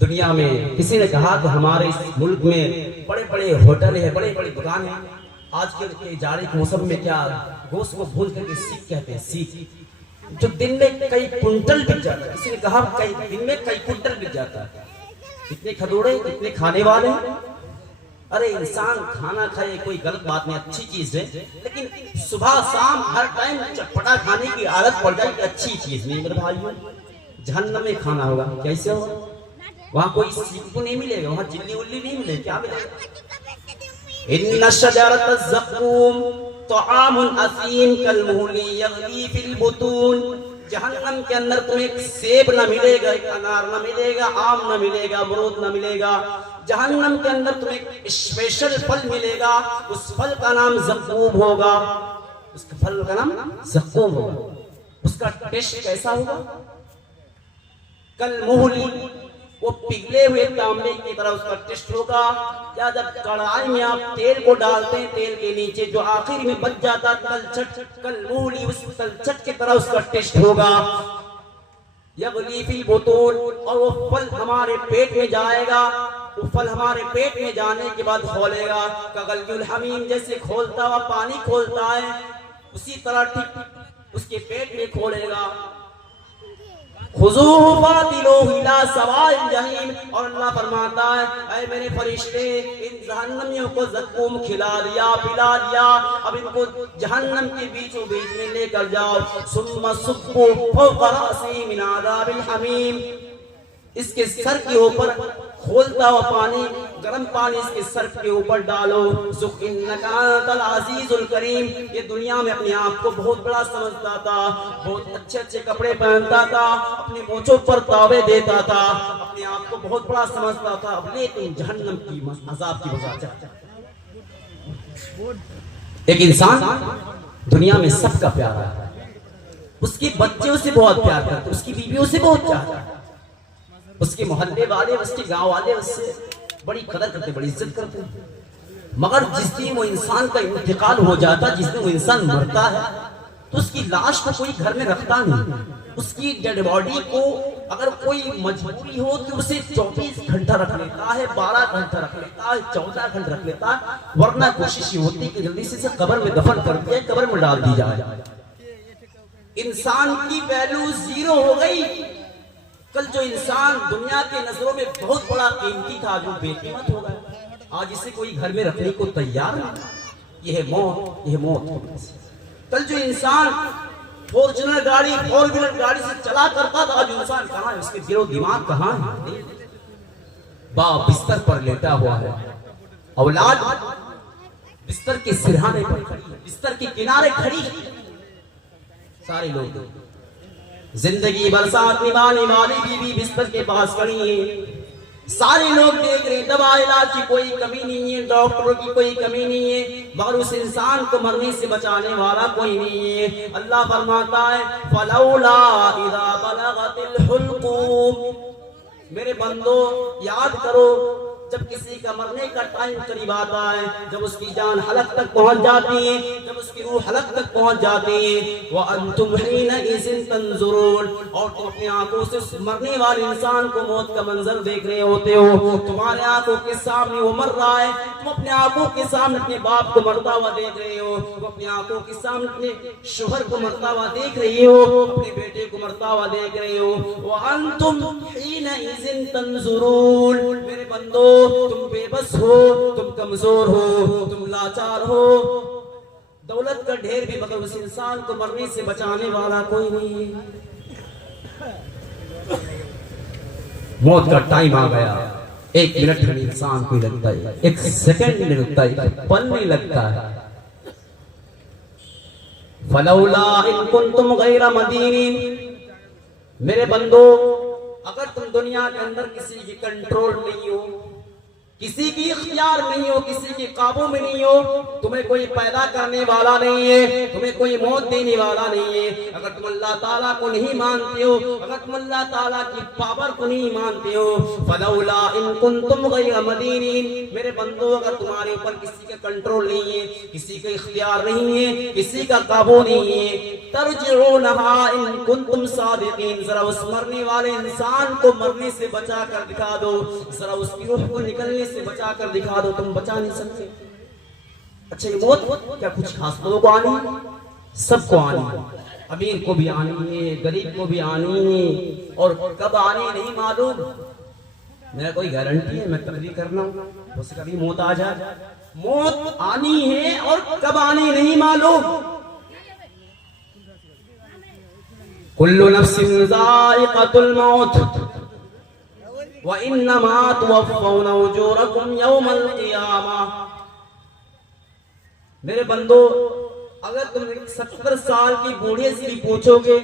दुनिया में किसी ने कहा कि हमारे इस मुल्क में बड़े बड़े होटल है, बड़े बड़े दुकान है। आज के जाड़े के मौसम में क्या गोश्त को भून करके सीख कहते हैं, सीख, जो दिन में कई कुंटल बिक जाता है। किसी ने कहा कई दिन में कई कुंटल बिक जाता है। इतने खदोड़े, इतने खाने वाले। अरे इंसान खाना खाए कोई गलत बात नहीं, अच्छी चीज है, लेकिन सुबह शाम हर टाइम चटपटा खाने की आदत पड़ जाए अच्छी चीज नहीं मेरे भाइयों। जहन्नम में खाना होगा कैसे होगा? वहाँ कोई सीखू नहीं मिलेगा, वहाँ चिल्ली उल्ली नहीं मिलेगी, क्या मिलेगा? इन्ना शजरत ज़क़ूम तआमुन असीम कलमुहली यग़ली फिल बुतून, जहन्नम के अंदर तुम्हें एक सेब न मिलेगा, एक अनार न मिलेगा, आम न मिलेगा, अमरूद न मिलेगा। जहन्नम के अंदर तुम्हें एक स्पेशल फल मिलेगा, उस फल का नाम ज़क़ूम होगा, उसके फल का नाम ज़क़ूम होगा। उसका टेस्ट कैसा होगा? कलमुहली, वो पिघले हुए तांबे की तरह उसका टेस्ट होगा। या जब कढ़ाई में आप तेल को डालते हैं, तेल के नीचे जो आखिर में बच जाता तलछट, कलमूली, उस तलछट की तरह उसका टेस्ट होगा। यग़ली फिल बुतून, और वो फल हमारे पेट में जाएगा। वो फल हमारे पेट में जाने के बाद खोलेगा, कगलियुल हमीम, जैसे खोलता हुआ पानी खोलता है उसी तरह ठीक उसके पेट में खोलेगा। खुज़ूहु फातिलूहु इला सवाइल जहीम, और अल्लाह फरमाता है ऐ मेरे फरिश्ते, इन जहन्नमियों को ज़क़ूम खिला दिया, पिला दिया, अब इनको जहन्नम के बीचों बीच में लेकर जाओ। सुम्मा सुब्बू फौक़ रअसी मिन अज़ाबिल हमीम, इसके सर के ऊपर खोलता हुआ पानी, गर्म पानी इसके सर के ऊपर डालो। ज़ुक़ इन्नका अंतल अज़ीज़ुल करीम, ये दुनिया में अपने आप को बहुत बड़ा समझता था, बहुत अच्छे अच्छे कपड़े पहनता था, अपनी मोछों पर तावे देता था, अपने आप को बहुत बड़ा समझता था। अब लेकिन जहन्नम की अज़ाब की वजह से एक इंसान दुनिया में सबका प्यारा है, उसके बच्चे उसे बहुत प्यार करते, उसकी बीवियों से बहुत प्यार करते, उसके मोहल्ले वाले, उसके गांव वाले उससे बड़ी कदर करते, बड़ी इज्जत करते। मगर जिस दिन वो इंसान का इंतकाल हो जाता, जिस दिन वो इंसान मरता है, तो उसकी लाश को कोई घर में रखता नहीं। उसकी डेड बॉडी को अगर कोई मजबूरी हो तो उसे 24 घंटा रख लेता है, 12 घंटा रख लेता है, 14 घंटा रख लेता है, वरना कोशिश ये होती है कि जल्दी से इसे कब्र में दफन कर दिया, कब्र में डाल दी जाए। इंसान की वैल्यू जीरो हो गई। कल जो इंसान दुनिया के नजरों में बहुत बड़ा कीमती था, जो बेकीमत हो गया, आज इसे कोई घर में रखने को तैयार नहीं। यह मौत, यह मौत। कल जो इंसान फॉर्च्यूनर गाड़ी, 4 व्हीलर गाड़ी से चला करता था, आज इंसान कहाँ है? उसके दिलो दिमाग कहाँ है? बाप बिस्तर पर लेटा हुआ है, औलाद बिस्तर के सिरहाने पर खड़ी, बिस्तर के किनारे खड़ी। सारे लोग जिंदगी बरसात निभाने वाली बीवी बिस्तर के पास खड़ी है। सारे लोग देख रहे, दवा इलाज की कोई कमी नहीं है, डॉक्टरों की कोई कमी नहीं है, मगर उस इंसान को मरने से बचाने वाला कोई नहीं है। अल्लाह फरमाता है फलौला इज़ा बलगतिल हुल्कूम, मेरे बंदो याद करो जब किसी का मरने का टाइम करीब आता है, जब उसकी जान हलक तक पहुंच जाती है, जब उसकी रूह हलक तक पहुंच जाती है, व अंतुम हिनइज़िन तंजुरून, और तुम अपनी आंखों से उस मरने वाले इंसान को मौत का मंजर देख रहे होते हो। तुम्हारे आंखों के सामने वो मर रहा है, तुम अपने आंखों के सामने अपने बाप को मरता हुआ देख रहे हो, तुम अपनी आंखों के सामने अपने शोहर को मरता हुआ देख रही हो, अपने बेटे को मरता हुआ देख रहे हो। व अंतुम हिनइज़िन तंजुरून, मेरे बंदो तुम बेबस हो, तुम कमजोर हो, तुम लाचार हो, दौलत का ढेर भी, मगर उस इंसान को मरने से बचाने वाला कोई नहीं है। मौत का टाइम आ गया, 1 मिनट में इंसान को लगता है, 1 सेकंड नहीं लगता है, 1 पल नहीं लगता है। फलौला इन कुंतुम गैर मदीनीन, मेरे बंदो अगर तुम दुनिया के अंदर किसी की कंट्रोल नहीं हो, किसी की इख्तियार नहीं हो, किसी के काबू में नहीं हो, तुम्हें कोई पैदा करने वाला नहीं है, तुम्हें कोई मौत देने वाला नहीं है, अगर तुम अल्लाह ताला को नहीं मानते हो, अगर तुम अल्लाह ताला की पावर को नहीं मानते हो, फलौला इन कुंतुम गैर मदीनीन, मेरे बंदो अगर तुम्हारे ऊपर किसी का कंट्रोल नहीं है, किसी का इख्तियार नहीं है, किसी का काबू नहीं है, तरजिऊनहा इन कुंतुम सादिकीन, जरा उस मरने वाले इंसान को मरने से बचा कर दिखा दो, जरा उसकी रूह को निकलने से बचा कर दिखा दो, तुम बचा नहीं सकते। अच्छा ये मौत क्या कुछ खास लोगों को आनी है? सबको आनी है, अमीर को भी आनी है, गरीब को भी आनी है, और कब आनी नहीं मालूम। मेरा कोई गारंटी है, मैं तकरीर कर रहा हूँ, उससे कभी मौत आ जाए। मौत आनी है और कब आनी नहीं मालूम। कुल्लु नफ्सिन ज़ाइक़तुल मौत व इन्नमा तुवफ़्फ़ौना उजूरकुम यौमल क़ियामा, मेरे बंदो अगर तुम 70 साल की बूढ़े से भी पूछोगे,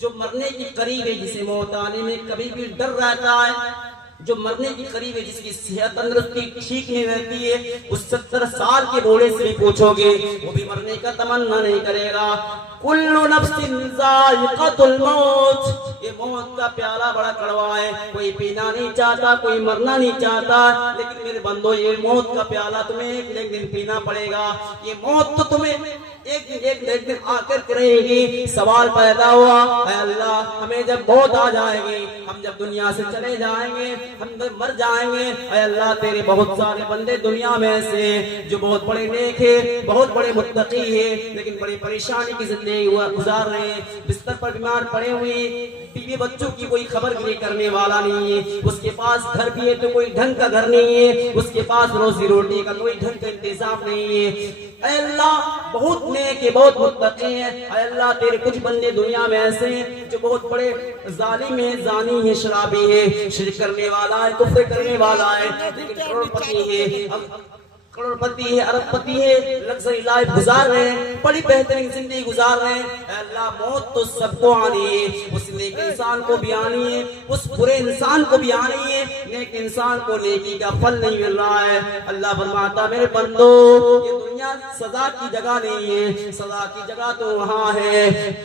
जो मरने की करीब है, जिसे मौत आने में कभी भी डर रहता है, जो मरने की करीब है, जिसकी सेहत तंदुरुस्ती ठीक नहीं रहती है, उस 70 साल के बूढ़े से भी पूछोगे, वो भी मरने का तमन्ना नहीं करेगा। कुल्लु नफ्सिन ज़ाइक़तुल मौत, ये मौत का प्याला बड़ा कड़वा है, कोई पीना नहीं चाहता, कोई मरना नहीं चाहता, लेकिन मेरे बंदो ये मौत का प्याला तुम्हें एक दिन पीना पड़ेगा। ये मौत तो तुम्हें एक दिन आकर रहेगी। सवाल पैदा हुआ, अल्लाह हमें जब मौत आ जाएगी, हम जब दुनिया से चले जाएंगे, हम जब मर जाएंगे, अल्लाह तेरे बहुत सारे बंदे दुनिया में ऐसे जो बहुत बड़े नेक है, बहुत बड़े मुत्तकी है, लेकिन बड़ी परेशानी की जिंदगी गुजार रहे हैं, बिस्तर पर बीमार पड़े हुए, बीवी बच्चों की कोई खबर भी करने वाला नहीं है, उसके पास घर भी है तो कोई ढंग का घर नहीं है, उसके पास रोजी रोटी का कोई ढंग का इंतजाम नहीं है। अल्लाह बहुत नेक है, बहुत मुत्तकी है, अल्लाह तेरे कुछ बंदे दुनिया में ऐसे हैं जो बहुत बड़े जालिम है, जानी है, शराबी है, शिर्क करने वाला है, कुफ्र करने वाला है, लेकिन करोड़पति है, करोड़पति है, अरबपति है, लग्जरी लाइफ गुजार रहे हैं, बड़ी बेहतरीन जिंदगी गुजार रहे हैं। अल्लाह मौत तो सबको आनी है, उस नेक इंसान को भी आनी है, उस बुरे इंसान को भी आनी है, नेक इंसान को नेकी का फल नहीं मिल रहा है। अल्लाह फरमाता मेरे बंदो ये दुनिया सजा की जगह नहीं है, सजा की जगह तो वहाँ है।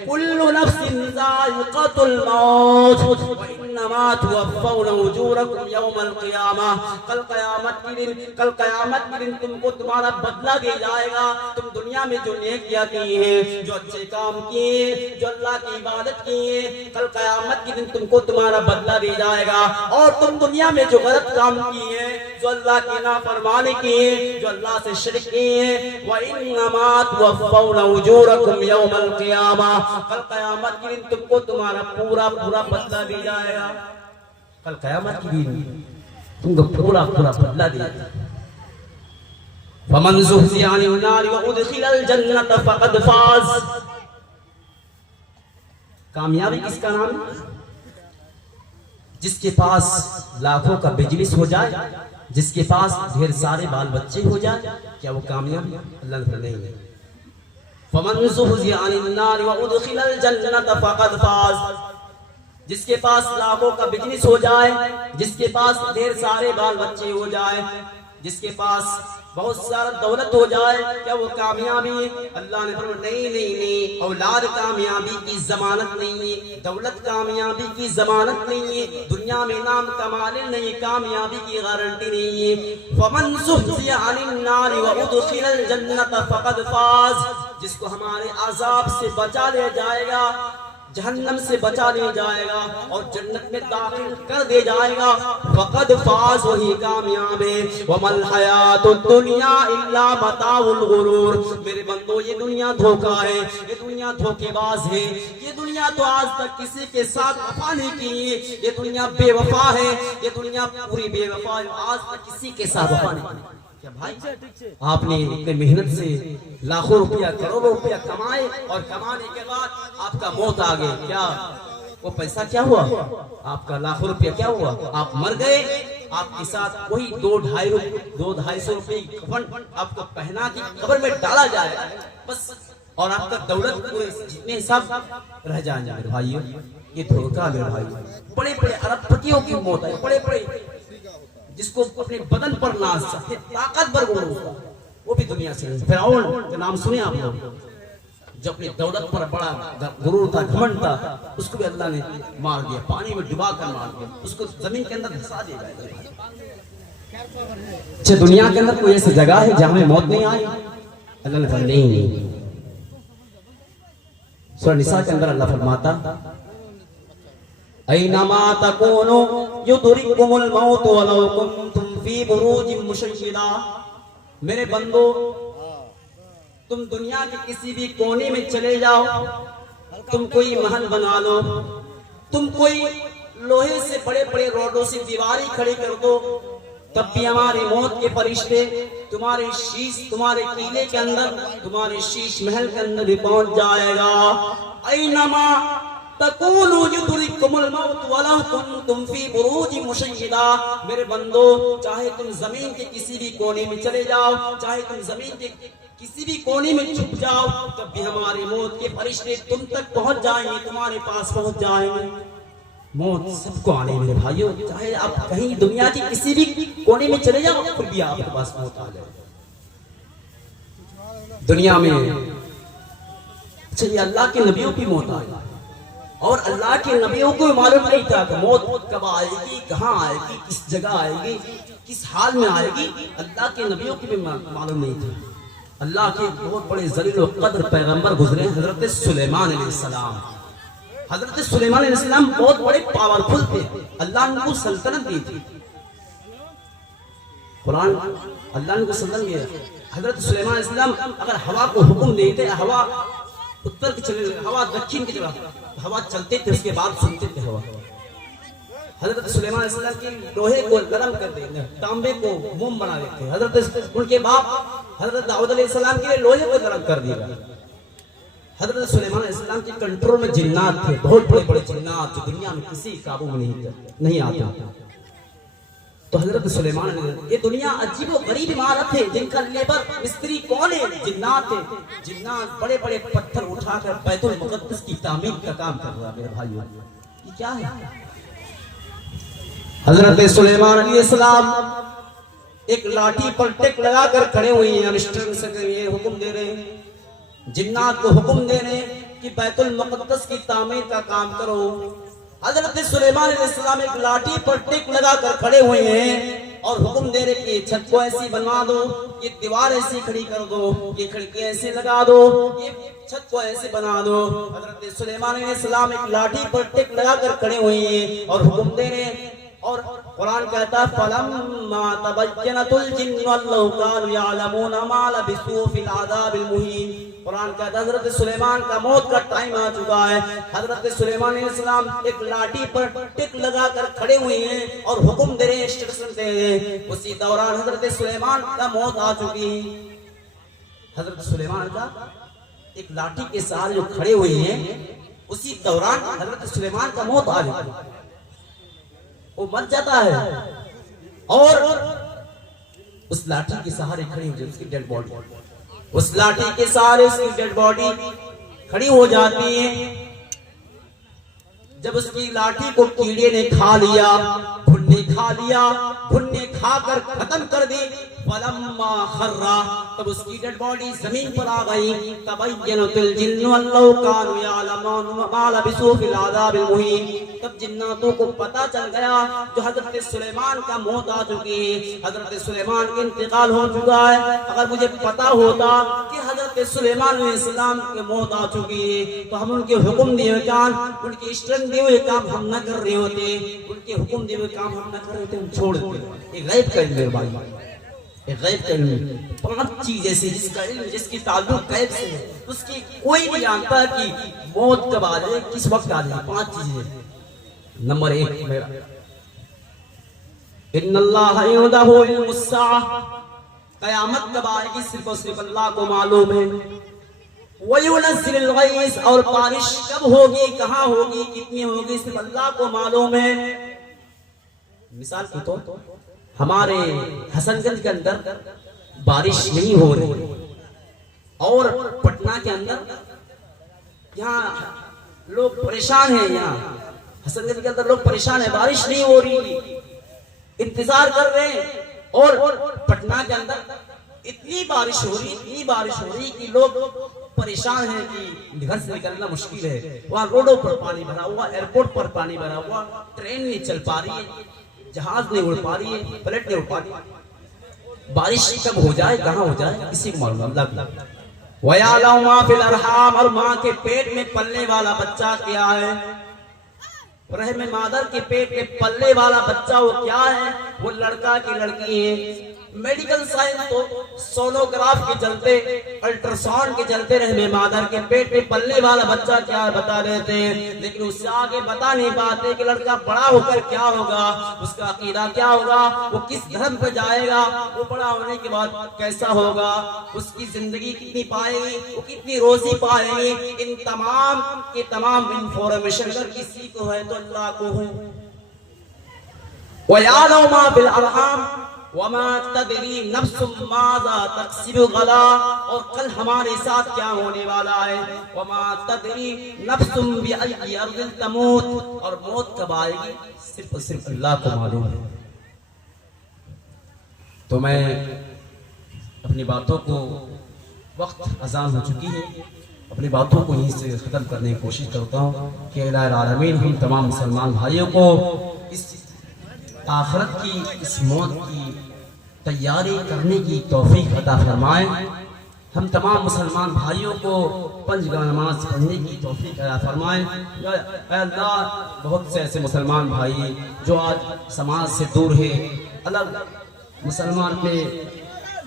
कुल्लु नफ्सिन ज़ाइक़तुल मौत व इन्नमा तुवफ़्फ़ौना उजूरकुम यौमल क़ियामा, कल क़यामत के दिन तुमको तुम्हारा बदला दिया जाएगा। तुम दुनिया में जो नेकियां की हैं, जो अच्छे काम किए, जो अल्लाह की इबादत किए, कल क़यामत के दिन तुमको तुम्हारा बदला दिया जाएगा। और तुम दुनिया में जो गलत काम किए, जो अल्लाह की नाफरमानी किए, जो अल्लाह से शिरक किए, व इन्नमा तुवफ़्फ़ौना उजूरकुम यौमल क़ियामा, कल क़यामत के दिन तुमको तुम्हारा पूरा बदला दिया जाएगा। कल क़यामत के दिन तुमको पूरा बदला दिया जाएगा। फमन ज़ुहज़िहा अनिन नारि व उदख़िलल जन्नत फ़क़द फ़ाज़। कामयाबी किसका नाम है? जिसके पास लाखों का बिजनेस हो जाए, जिसके पास ढेर सारे बाल बच्चे हो जाए, क्या वो कामयाब है? अल्लाह ने नहीं है। फमन ज़ुहज़िहा अनिन नारि व उदख़िलल जन्नत फ़क़द फ़ाज़। जिसके पास लाखों का बिजनेस हो जाए, जिसके पास ढेर सारे बाल बच्चे हो जाए, जिसके पास बहुत सारा दौलत हो जाए, क्या वो कामयाबी है? अल्लाह ने फरमाया नहीं, औलाद कामयाबी की जमानत नहीं है, दौलत कामयाबी की जमानत नहीं है, दुनिया में नाम कमाने नहीं कामयाबी की गारंटी नहीं है। फमन ज़ुहज़िहा अनिन नारि व उदख़िलल जन्नत फ़क़द फ़ाज़। जिसको हमारे अज़ाब से बचा लिया जाएगा, जहन्नम से बचा ले जाएगा और जन्नत में दाखिल कर दे जाएगा, फ़क़द फ़ाज़, वही कामयाब है। वमल हयातुद दुनिया इल्ला मताउल गुरूर। मेरे बंदो, ये दुनिया धोखा है, ये दुनिया धोखेबाज है, ये दुनिया तो आज तक किसी के साथ वफा नहीं की, ये दुनिया बेवफा है, ये दुनिया पूरी बेवफा है, आज तक किसी के साथ वफा नहीं की। क्या भाई, आपने इतनी मेहनत से लाखों रुपया, करोड़ों रुपया कमाए और कमाने के बाद आपका मौत आ गई, क्या वो पैसा क्या हुआ? आपका लाखों रुपया क्या हुआ? आप मर गए, आपके साथ वही 2-250 रुपये कफन आपको पहना के कब्र में डाला जाएगा बस, और आपका दौलत जितने सब रह जाएंगे। मेरे भाइयों, ये धोखा मेरे भाई। बड़े बड़े अरबपतियों की मौत है, बड़े बड़े जिसको अपने बदन पर नाज सकते, ताकतवर गुण होगा, वो भी दुनिया से। फिरौन का नाम सुने आप लोग, जो अपनी दौलत पर बड़ा गुरूर था, घमंड था, उसको भी अल्लाह ने मार दिया, पानी में डुबा कर मार दिया, उसको जमीन के अंदर धंसा दिया जाएगा। अच्छा, दुनिया के अंदर कोई ऐसी जगह है जहां में मौत नहीं आई? अल्लाह ने फरमाया नहीं। सूरह निसा के अंदर अल्लाह फरमाता, ऐनमा तकूनु युदरिकुमुल मौत वलौ कुंतुम फी बुरूजिन मुशय्यदा। मेरे बंदो, तुम दुनिया के किसी भी कोने में चले जाओ, तुम कोई महल बना लो, तुम कोई लोहे से बड़े बड़े रोडों से दीवारें खड़ी कर दो, तब भी हमारे मौत के फरिश्ते तुम्हारे शीश, तुम्हारे किले के अंदर, तुम्हारे शीश महल के अंदर भी पहुंच जाएगा। ऐनमा तकूनु युदरिकुमुल मौत वलौ कुंतुम फी बुरूजिन मुशय्यदा। मेरे बंदो, चाहे तुम जमीन के किसी भी कोने में चले जाओ, चाहे तुम जमीन के किसी भी कोने में छुप जाओ, तब भी हमारे मौत के फरिश्ते तुम तक पहुंच जाएंगे, तुम्हारे पास पहुंच जाएंगे। मौत सबको आने मेरे भाइयों, चाहे आप कहीं दुनिया के किसी भी कोने में चले जाओ, फिर भी आपके पास मौत आ जाए। दुनिया में अच्छा, ये अल्लाह के नबियों की मौत आई, और अल्लाह के नबियों को मालूम नहीं था कि मौत कब आएगी, कहाँ आएगी, किस जगह आएगी, किस हाल में आएगी। अल्लाह के नबियों की भी मालूम नहीं था। अल्लाह के बहुत बड़े जलील व कद्र पैगंबर गुजरे, हजरत सुलेमान अलैहिस्सलाम। हजरत सुलेमान अलैहिस्सलाम बहुत बड़े पावरफुल थे, अल्लाह ने उनको सल्तनत दी थी। कुरान अल्लाह ने उनको सल्तनत दिया। हजरत सुलेमान अलैहिस्सलाम अगर हवा को हुक्म देते, हवा उत्तर की चले, हवा दक्षिण की तरफ, हवा चलते थे, उसके बाद सुनते थे हवा। हजरत सुलेमान अलैहिस्सलाम के लोहे को गरम कर देते, तांबे को मोम बना देते। हजरत उनके बाप हजरत दाऊद अलैहिस्सलाम के लोहे को गरम कर दिया। हजरत सुलेमान अलैहिस्सलाम के कंट्रोल में जिन्नात थे, बहुत बड़े बड़े जिन्नात, जो दुनिया में किसी काबू में नहीं आते। तो हजरत सुलेमान ने, ये दुनिया अजीब व गरीब इमारत है, जिनका लेबर मिस्त्री कौन है? जिन्नात है। जिन्नात बड़े बड़े पत्थर उठाकर बैतुल मुक़द्दस की तामीर का काम कर रहा है। मेरे भाइयों, ये क्या है? हजरत सुलेमान अलैहिस्सलाम एक लाठी पर टेक लगाकर खड़े हुए हैं, मिस्टर से ये हुक्म दे रहे हैं, जिन्नात को हुक्म दे रहे हैं कि बैतुल मुक़द्दस की तामीर का काम करो। हजरत सुलेमान अलैहिस्सलाम एक लाठी पर टिक लगा कर खड़े हुए हैं और हुक्म दे रहे कि छत को ऐसी बनवा दो, ये दीवार ऐसी खड़ी कर दो, ये खिड़की ऐसे लगा दो, ये छत को ऐसे बना दो। हजरत सुलेमान अलैहिस्सलाम एक लाठी पर टिक लगा कर खड़े हुए हैं और हुक्म दे रहे हैं। और कुरान कहता है फलम्मा तबय्यनतुल जिन्नु अल्लाहु कानू यअलमूना मा लबिसू फिल अज़ाबिल मुहीन। कुरान कहता है हजरत सुलेमान का मौत का टाइम आ चुका है। हजरत सुलेमान अलैहिस्सलाम एक लाठी पर टिक लगा कर खड़े हुए हैं और हुक्म दे रहे हैं, इंस्ट्रक्शन दे रहे हैं। उसी दौरान हजरत सुलेमान का मौत आ चुकी है। हजरत सुलेमान का एक लाठी के सहारे जो खड़े हुए हैं, उसी दौरान हजरत सुलेमान का मौत आ जाती है, वो मर जाता है और उस लाठी के सहारे खड़ी हो जाती है उसकी डेड बॉडी, उस लाठी के सहारे उसकी डेड बॉडी खड़ी हो जाती है। जब उसकी लाठी को कीड़े ने खा लिया, भुन्ने खा लिया, भुन्ने खाकर खत्म कर दी, फलम्मा खर्रा, तब उसकी डेड बॉडी जमीन पर आ गई। तबय्यनतुल जिन्नु अल्लाहु कानू यअलमूना मा लबिसू फिल अज़ाबिल मुहीन। तब जिन्नातों को पता चल गया जो हजरत सुलेमान का मौत आ चुकी है, हजरत सुलेमान का इंतकाल हो चुका है। अगर मुझे पता होता कि हजरत सुलेमान अलैहिस्सलाम की मौत आ चुकी है तो हम उनके हुक्म दिए हुए काम, उनके इंस्ट्रक्शन दिए हुए काम हम न कर रहे होते, उनके हुक्म दिए हुए काम हम न कर रहे होते, हम छोड़ देते। एक गैब का इल्म भाई, एक गैब का इल्म, 5 चीज ऐसी जिसका इल्म, जिसकी ताल्लुक गैब से है, उसकी कोई नहीं जानता कि मौत कब आ जाए, किस वक्त आ जाए। 5 चीजें। नंबर 1 मेरा, इन्नल्लाह इंदहु इल्मुस्साअह, कयामत कब आएगी सिर्फ और सिर्फ अल्लाह को मालूम है। वयुनज़्ज़िलुल गैस, और बारिश कब होगी, कहाँ होगी, कितनी होगी, सिर्फ अल्लाह को मालूम है। मिसाल के तौर पर हमारे हसनगंज के अंदर बारिश नहीं हो रही और पटना के अंदर यहाँ लोग परेशान हैं, यहाँ हसनगंज के अंदर लोग परेशान है, बारिश नहीं हो रही, इंतजार कर रहे हैं। और पटना के अंदर इतनी बारिश हो रही, इतनी बारिश हो रही कि लोग परेशान हैं कि घर से निकलना मुश्किल है। वहाँ रोडों पर पानी भरा हुआ, एयरपोर्ट पर पानी भरा हुआ, ट्रेन नहीं चल पा रही है, जहाज नहीं उड़ पा रही है, फ्लाइट नहीं उड़ पा रही है। बारिश कब हो जाए, कहाँ हो जाए, किसी को मालूम नहीं। वयअलमु मा फिल अरहाम, और माँ के पेट में पलने वाला बच्चा क्या है, रहम मादर के पेट में पलने वाला बच्चा वो क्या है, वो लड़का की लड़की है। मेडिकल साइंस तो सोनोग्राफ के चलते, अल्ट्रासाउंड के चलते रहम मादर के पेट में पलने वाला बच्चा क्या है बता देते हैं, लेकिन उससे आगे बता नहीं पाते कि लड़का बड़ा होकर क्या होगा, उसका अकीदा क्या होगा, वो किस धर्म पे जाएगा, वो बड़ा होने के बाद कैसा होगा, उसकी जिंदगी कितनी पाएगी, वो कितनी रोजी पाएगी। इन तमाम के तमाम इंफॉर्मेशन अगर किसी को है तो अल्लाह को है। वयअलमु मा फिल अरहाम वमा तदरी नफ्सुम माज़ा तक्सिबु गदा, और कल हमारे साथ क्या होने वाला है। वमा तदरी नफ्सुम बिअय्यि अर्दिन तमूत, और मौत कब आएगी सिर्फ और सिर्फ अल्लाह को मालूम है। तो मैं अपनी बातों को, वक्त अज़ान हो चुकी है, अपनी बातों को यहीं से ख़त्म करने की कोशिश करता हूँ कि इलाही आलमीन हम तमाम मुसलमान भाइयों को इस आखिरत की, इस मौत की तैयारी करने की तौफीक अता फरमाए। हम तमाम मुसलमान भाइयों को 5 नमाज पढ़ने की तौफीक अता फरमाए। अल्लाह, बहुत से ऐसे मुसलमान भाई जो आज समाज से दूर है, अलग मुसलमान पे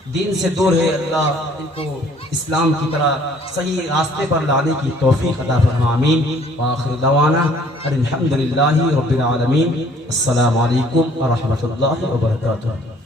दीन से दूर है, अल्लाह इनको इस्लाम की तरह सही रास्ते पर लाने की तौफीक अता फरमा। आमीन। व आखिर दवाना अल्हम्दुलिल्लाहि रब्बिल आलमीन। अस्सलामु अलैकुम व रहमतुल्लाहि व बरकातुहू।